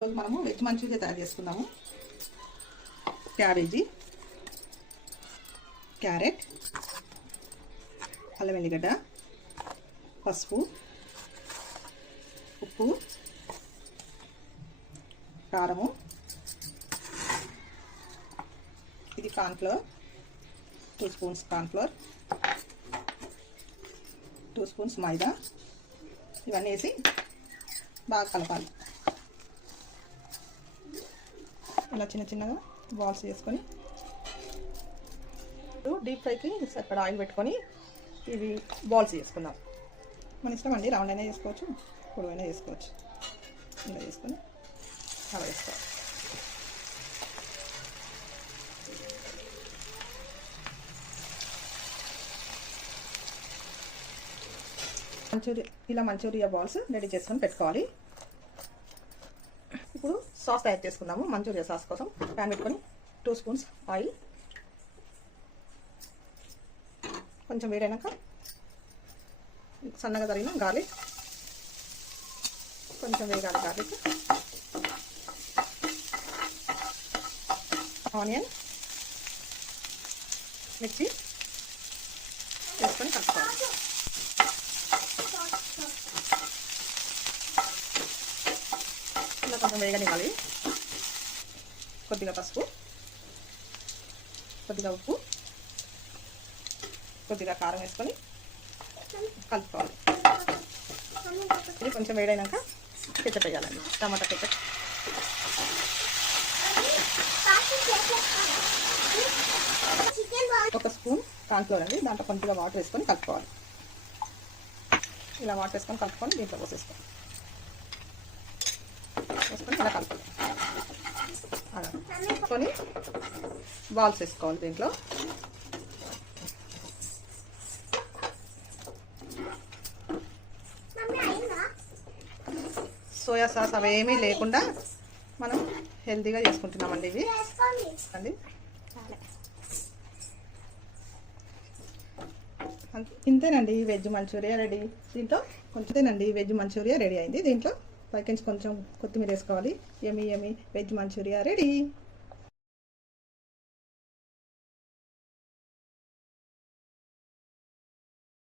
రోజు మనము veg Manchuria తయారు చేసుకుందాము. క్యాబేజీ, క్యారెట్, అల్లం వెల్లిగడ్డ, పసుపు, ఉప్పు, కారము, ఇది కార్న్ఫ్లోర్, 2 స్పూన్స్ కార్న్ఫ్లోర్, 2 స్పూన్స్ మైదా, ఇవన్నీ వేసి బాగా కలపాలి. ఇలా చిన్న చిన్నగా బాల్స్ చేసుకొని డీప్ ఫ్రైకి అక్కడ ఆయిల్ పెట్టుకొని ఇవి బాల్స్ చేసుకుందాం. మన ఇష్టం అండి, రౌండ్ అయినా చేసుకోవచ్చు, పొడవైనా చేసుకోవచ్చు. ఇలా చేసుకొని అలా వేసుకోవాలి. ఇలా మంచూరియా బాల్స్ రెడీ చేసుకొని పెట్టుకోవాలి. ఇప్పుడు సాస్ తయారు చేసుకుందాము. మంచూరియా సాస్ కోసం ప్యాన్ పెట్టుకొని 2 స్పూన్స్ ఆయిల్, కొంచెం వేడైనాక సన్నగా తరిగిన గార్లిక్, కొంచెం వేగాలి గార్లిక్, ఆనియన్, మిర్చి వేసుకొని కలుపుకోవాలి. ఇలా కొంచెం వేగనివ్వాలి. కొద్దిగా పసుపు, కొద్దిగా ఉప్పు, కొద్దిగా కారం వేసుకొని కలుపుకోవాలి. ఇది కొంచెం వేడైనాక కెచప్ వేయాలండి, టమాటా కెచప్. ఒక స్పూన్ కార్న్ఫ్లోర్ అండి, దాంట్లో కొద్దిగా వాటర్ వేసుకొని కలుపుకోవాలి. ఇలా వాటర్ వేసుకొని కలుపుకొని దీంట్లో పోసేసుకోవాలి. వేసుకొని ఇలా కలుపుకోవాలి. వేసుకొని బాల్స్ వేసుకోవాలి. దీంట్లో సోయా సాస్ అవేమీ లేకుండా మనం హెల్తీగా చేసుకుంటున్నామండి. ఇవి అండి ఇంతేనండి వెజ్ మంచూరియా రెడీ. దీంట్లో కొంచెమేనండి వెజ్ మంచూరియా రెడీ అయింది. దీంట్లో పైకించి కొంచెం కొత్తిమీర వేసుకోవాలి. Yummy veg manchurian ready.